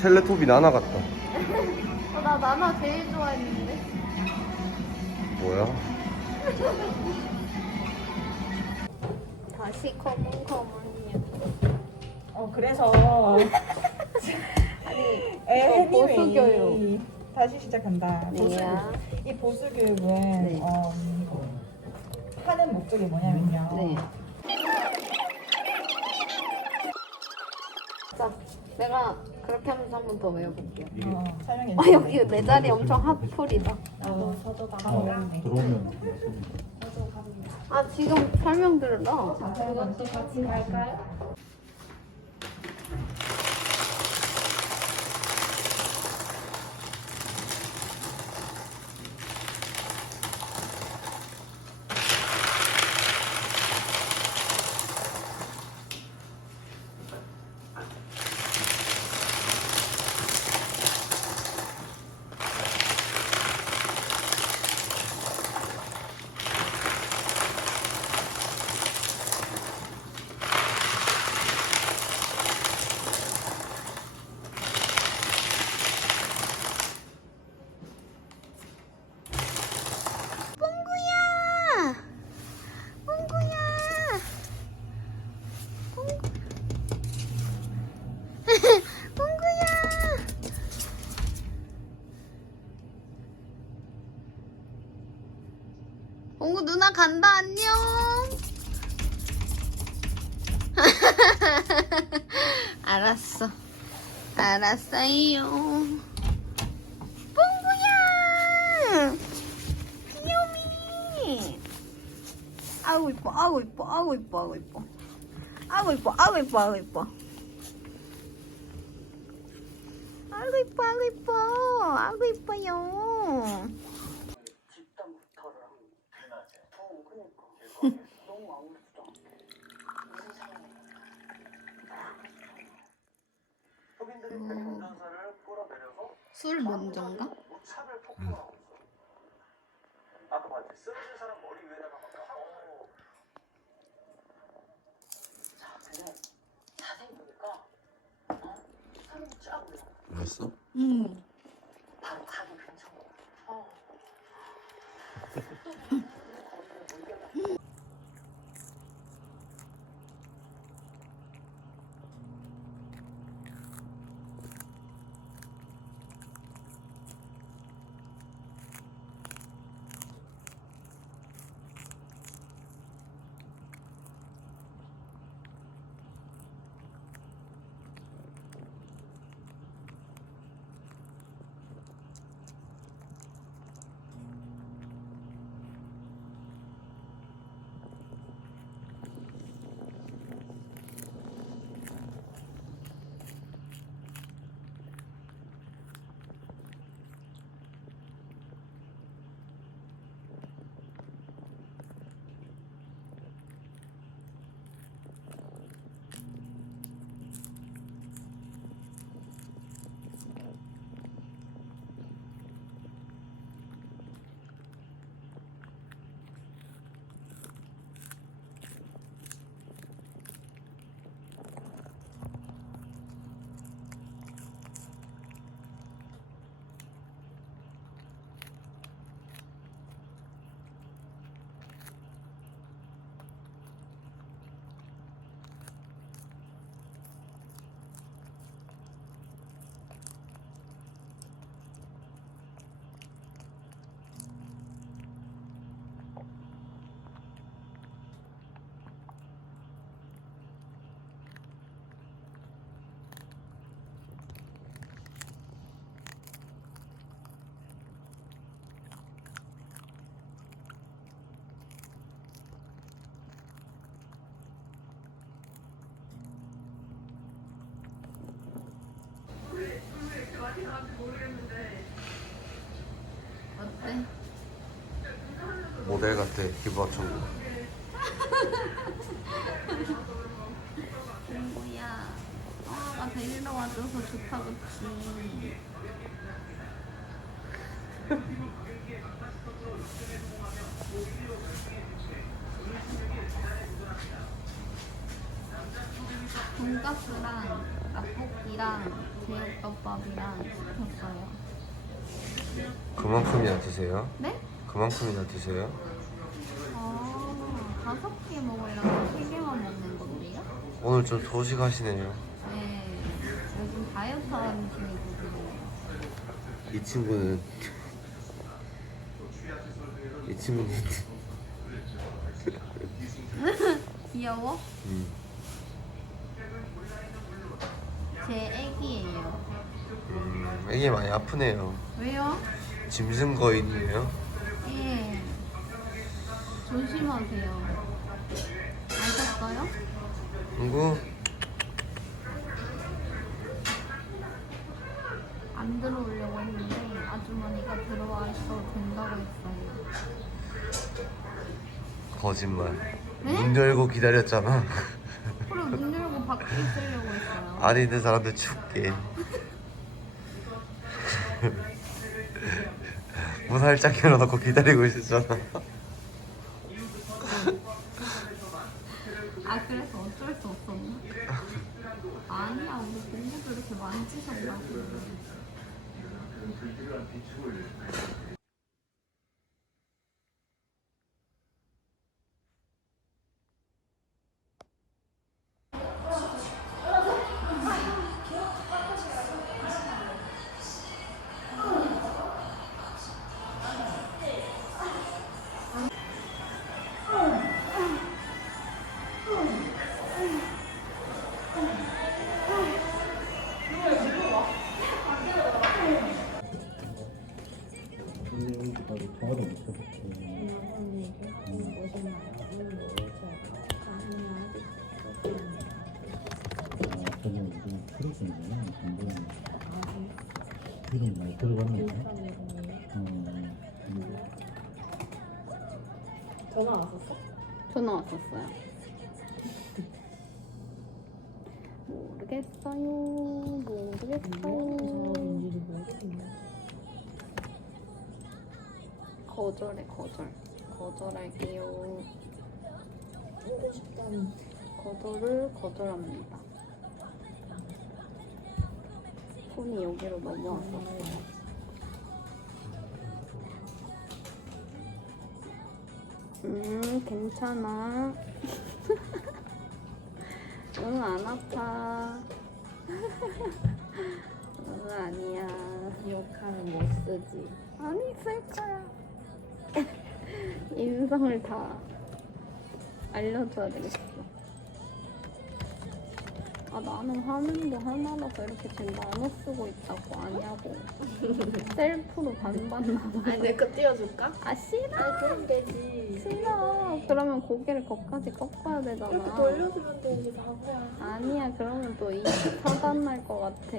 텔레토비 나나 같다. 어, 나 나나 제일 좋아했는데. 뭐야? 다시 커먼 커먼이요. 어 그래서 애 이거 보수 교육. 해님이 다시 시작한다. 보수. 교육. 이 보수 교육은 네. 어, 하는 목적이 뭐냐면요. 네. 자, 내가 그렇게 하면서 한 번 더 외워볼게요. 어, 설명해. 아 여기 내 자리 엄청 핫플이다. 어, 저도 다 먹었네. 들어오면 아 지금 설명 들으라. 그것도 같이 갈까요? 뽕구야, 뽕구야, 뽕구야. 뽕구 누나 간다 안녕. 알았어, 알았어요. 뽕구야. 귀요미. 아우 이뻐, 아우 이뻐, 아우 이뻐, 아우 이뻐. 아우 이뻐, 아우 이뻐, 아우 이뻐. 아우 이뻐, 아우 이뻐, 아우 이뻐요. 술 먼저인가? 봤지? 쓰 모델 같아, 기부 합 천국. 친구야. 엄마가 데리러 와줘서 좋다 그치? 돈가스랑 떡볶이랑 제육덮밥이랑 시켰어요. 그만큼이나 드세요? 네? 그만큼이나 드세요? 아, 다섯 개 먹으려면 세 개만 먹는 건데요? 오늘 좀 소식하시네요. 네. 요즘 다이어트 하는 중이거든요. 이 친구는 이 친구는 귀여워? 음, 제 애기예요. 음, 이게 많이 아프네요. 왜요? 짐승 거인이에요? 예. 조심하세요. 아셨어요? 누구? 안 들어오려고 했는데 아주머니가 들어와 있어도 된다고 했어요. 거짓말. 네? 문 열고 기다렸잖아. 그래 문 열고 밖에 있으려고 했어요. 안에 있는 사람들 춥게. 문 활짝 열어놓고 기다리고 있었잖아. 아 그래서 어쩔 수 없었나? 아니야 우리 공부도 이렇게 만지셨다고. 전혀 요즘 프로그램이나 정보는 이름 많이 들어봤는데 음, 전화 왔었어? 전화 왔었어요. 모르겠어요. 모르겠어요. 거절해 거절. 거절할게요. 거절을 거절합니다. 손이 여기로 넘어왔었어요. 음, 괜찮아. 응, 안 아파. 응, 아니야. 기억하는 못 쓰지. 아니, 쓸 거야. 인성을 다 알려줘야 되겠어. 아, 나는 화면도 하나라서 이렇게 지금 나눠 쓰고 있다고 아냐고. 셀프로 반반 나눠. 아니 내 거 띄워줄까? 아, 싫어. 아 그럼 되지. 싫어. 그러면 고개를 거기까지 꺾어야 되잖아. 이렇게 돌려주면 되지 바보야. 아니야, 그러면 또이 차단 날것 같아.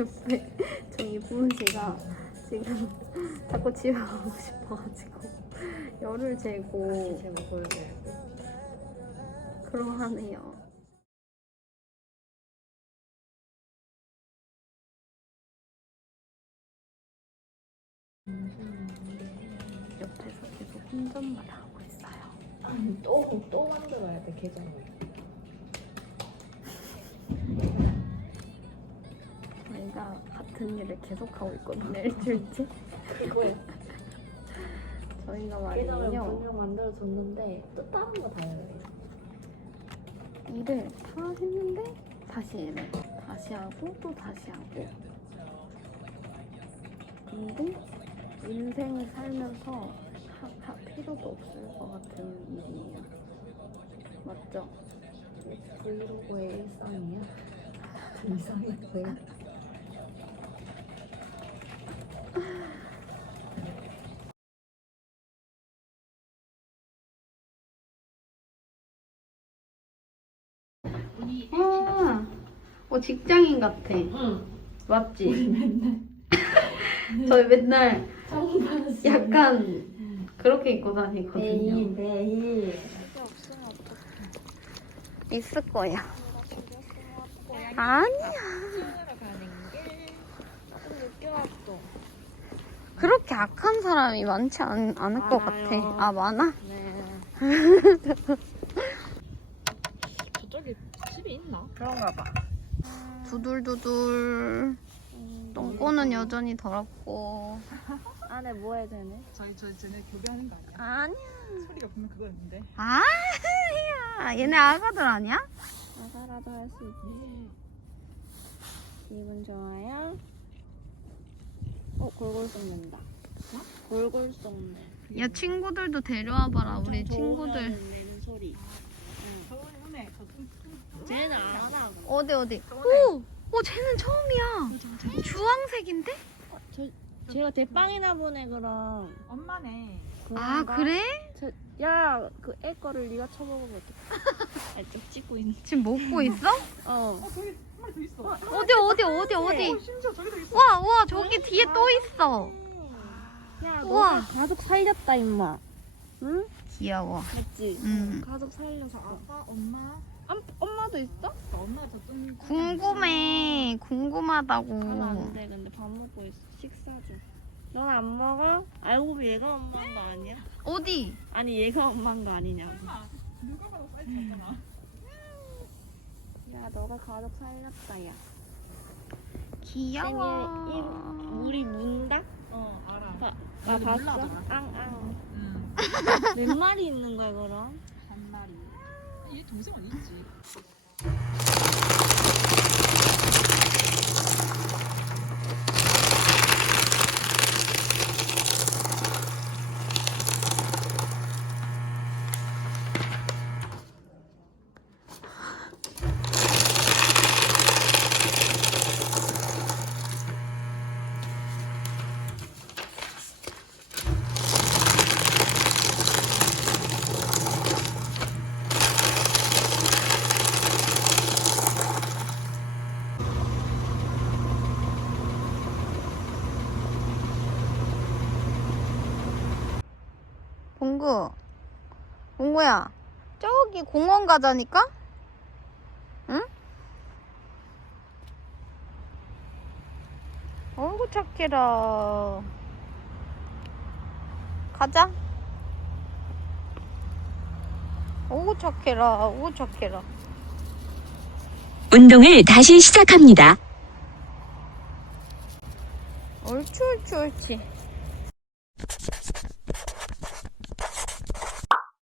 옆에 저 이쁜 씨가 지금 자꾸 집에 가고 싶어가지고 열을 재고. 그러하네요. 옆에서 계속 혼잣말 하고 있어요. 또 또 만들어야 돼 계정을. 같은 일을 계속하고 있거든요, 일주일째. 그거에 저희가 계정을 말이에요. 분명 만들어줬는데 또 다른 거다 해야 돼. 일을 다 했는데 다시 일을 다시 하고 또 다시 하고 근데 인생을 살면서 하, 하, 필요도 없을 것 같은 일이에요 맞죠? 브이로그의 일상이야. 이상 아, 어 직장인 같아 응. 맞지? 저희 맨날 약간 그렇게 입고 다니거든요 매일 매일. 있을 거야. 아니야. 그렇게 악한 사람이 많지 않, 않을 것. 같아. 아, 많아? 네. 저쪽에 집이 그런가 봐. 두둘두둘. 똥꼬는 여전히 더럽고. 안에 뭐 해야 되네? 저희 저 쟤네 교배하는 거 아니야? 아니야. 소리가 분명 그거였는데. 아야. 얘네 아가들 아니야? 아가라도 할 수 있지. 기분 좋아요? 어, 골골 썩는다. 골골 썩네. 야, 친구들도 데려와봐라. 우리 친구들. 소리. 쟤는 안 하고. 어디, 어디? 오! 오, 쟤는 처음이야. 주황색인데? 제가 대빵이나 보네 그럼. 엄마네. 아? 그래? 저, 야, 그 애 거를 네가 쳐먹으면 어떡해? 쪽 찍고 있는. 지금 먹고 있어? 어. 어 저기 한 마리 더 있어. 어디, 어디, 어디, 어디? 어, 심지어 저기도 있어. 와, 와, 저기 뒤에 또 있어. 야, 우와. 너가 가족 살렸다 임마. 응? 귀여워. 맞지? 음. 가족 살려서. 아빠, 엄마, 엄, 엄마도 있어? 엄마 저 뚱. 궁금해. 궁금하다고. 안 돼. 근데 밥 먹고 있어. 식사 중. 넌 안 먹어? 알고 보면 얘가 엄마인 거 아니야? 어디? 아니 얘가 엄마인 거 아니냐고. 누가 봐도 사이즈 없잖아. 야, 너가 가족 살렸다 야. 귀여워. 물이 문다? 어 알아. 봐, 아 봤어? 몰라더라. 앙앙. 응. 몇 마리 있는 거야 그럼? 얘 동생은 있지. 봉구. 봉구야. 저기 공원 가자니까? 응? 어이구 착해라. 가자. 어이구 착해라. 어이구 착해라. 운동을 다시 시작합니다. 옳지 옳지 옳지.